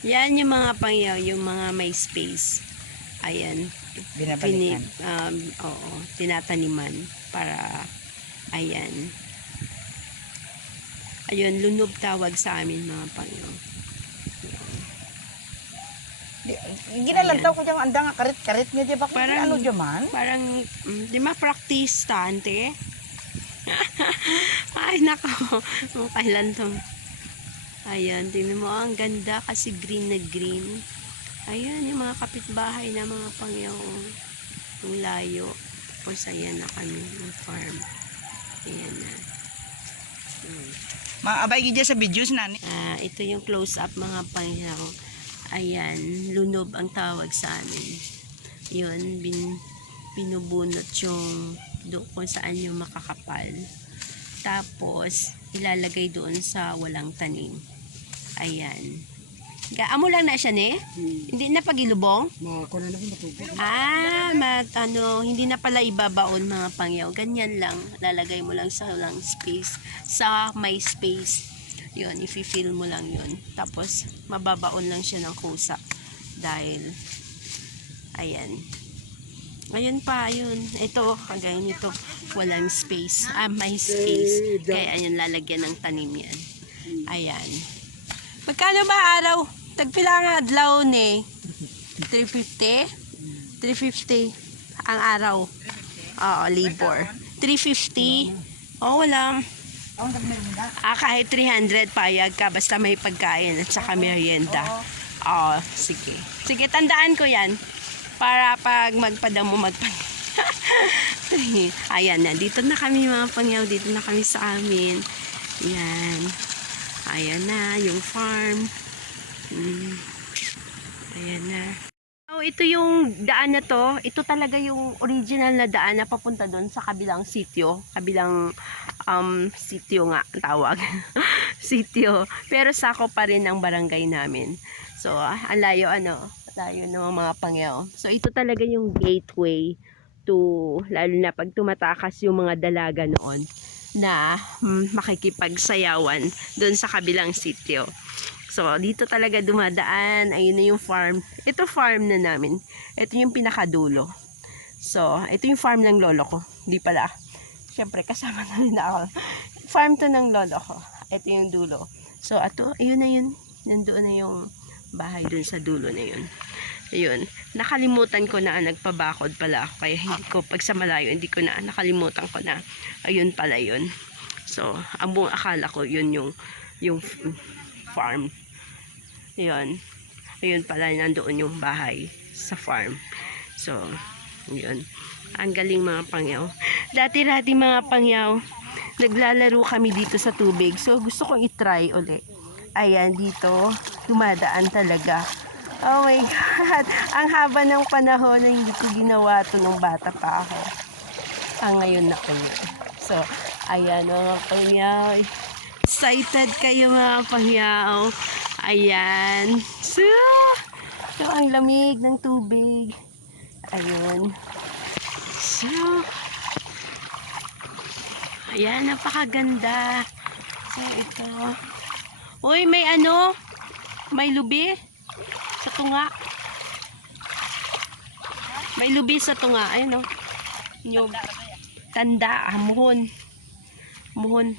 Yan yung mga pangyaw, yung mga may space. Ayan. Binabalikan. Oo, tinataniman para, ayan. Ayun, lunob tawag sa amin mga pangyaw. Ginalantaw ko dyan, anda nga karit-karit nga dyan. Bakit Parang- ano dyan man? Parang, di ma-practice tante? Ay, nako. Kailan to? Ayan, tingnan mo, ang ganda kasi green na green. Ayan, yung mga kapitbahay na mga pangyaw. Yung layo. Tapos ayan na kami, yung farm. Ayan na. Maabay ka dyan sa videos na. Ito yung close-up mga pangyaw. Ayan, lunob ang tawag sa amin. Yun, binubunot yung doon kung saan yung makakapal. Tapos, ilalagay doon sa walang tanim. Ayan. Amo lang na siya ne? Hindi na pagilubong? Hindi na pala ibabaon mga pangyaw. Ganyan lang. Lalagay mo lang sa walang space. Sa may space. Yun, i-fill mo lang yun. Tapos, mababaon lang siya ng kusa. Dahil, ayan. Ngayon pa, yun. Ito, kagaya nito, walang space. May space. Kaya, ayan, lalagyan ng tanim yan. Ayan. Magkano ba araw? Tagpila nga adlaw ni 350? 350 ang araw. Oo, labor. 350. Oh, wala. Kahit 300 payag ka basta may pagkain at saka merienda. Oo, sige. Sige, tandaan ko yan. Para pag magpadamo Ayan na, dito na kami mga pangyaw. Dito na kami sa amin. Yan. Ayan na, yung farm. Ayan na. So, ito yung daan na to. Ito talaga yung original na daan na papunta doon sa kabilang sitio. Kabilang sitio nga tawag. Sitio. Pero sako pa rin ang barangay namin. So, ang layo layo ng mga pangyaw. So, ito talaga yung gateway to, lalo na pag tumatakas yung mga dalaga noon na makikipagsayawan doon sa kabilang sitio. So, dito talaga dumadaan. Ayun na yung farm. Ito farm na namin. Ito yung pinakadulo. So, ito yung farm ng lolo ko. Di pala. Siyempre, kasama na rin ako. Farm to ng lolo ko. Ito yung dulo. So, ayun na yun. Nandoon na yung bahay dun sa dulo na yun. Ayun. Nakalimutan ko na nagpabakod pala ako. Kaya hindi ko, pag sa malayo, hindi ko na, nakalimutan ko na. Ayun pala yun. So, ang buong akala ko, yun yung farm. Yun. Ayun pala, nandoon yung bahay sa farm. So, yun. Ang galing mga pangyaw. Dati-dati mga pangyaw, naglalaro kami dito sa tubig. So, gusto kong itry ulit. Ayan, dito, dumadaan talaga. Oh my God. Ang haba ng panahon na hindi ko ginawa ito nung bata pa ako. Ngayon na ko yun. So, ayan mga pangyaw. Excited kayo mga pangyaw. Ayan. So, ang lamig ng tubig. Ayun. So, ayan, napakaganda. So, ito. Uy, may may lubi sa tunga. May lubi sa tunga. Ayun, Nyog. Tanda, muhon. Muhon.